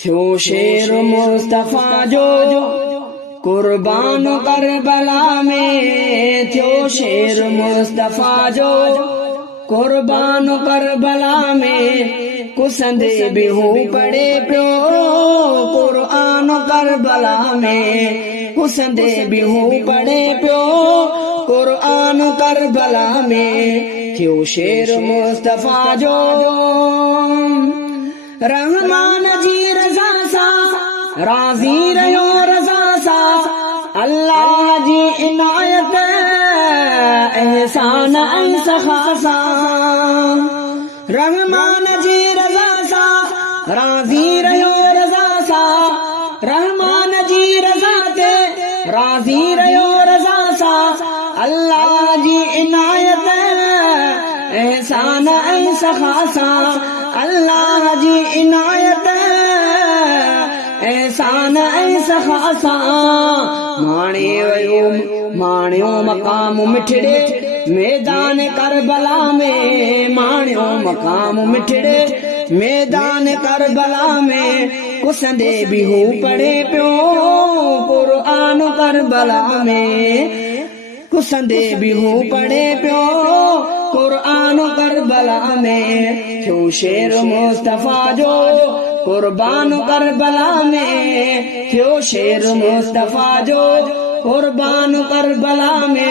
थियो शेर मुस्तफा जो कुर्बान करबला में, थियो शेर मुस्तफा जो कुर्बान करबला में, कुसंदे बिहू पड़े पियो कुरान करबला में, कुसंदे बिहू पड़े पियो कुरान करबला में, थियो शेर मुस्तफा जो रहमान जी रज़ा सा राज़ी रहो रज़ा सा, अल्लाह जी इनायत एहसान ऐसा खासा, रहमान जी रज़ा सा राज़ी रहो रज़ा सा, रहमान जी रज़ा ते राज़ी रहो रज़ा सा, अल्लाह जी इनायत एहसान ऐसा खासा, अल्लाह जी इनायत एहसान ऐसा खासा, माणियो मकाम मिठड़े मैदान करबला में, माणियो मकाम मिठड़े मैदान करबला में, कुसंदे बिहू पड़े पियो कुरान करबला में, कुसंदे बिहू पड़े पियो कुरान करबला में, थियो शेर मुस्तफा जो कुर्बान करबला में, थियो शेर मुस्तफा जो कुर्बान करबला में।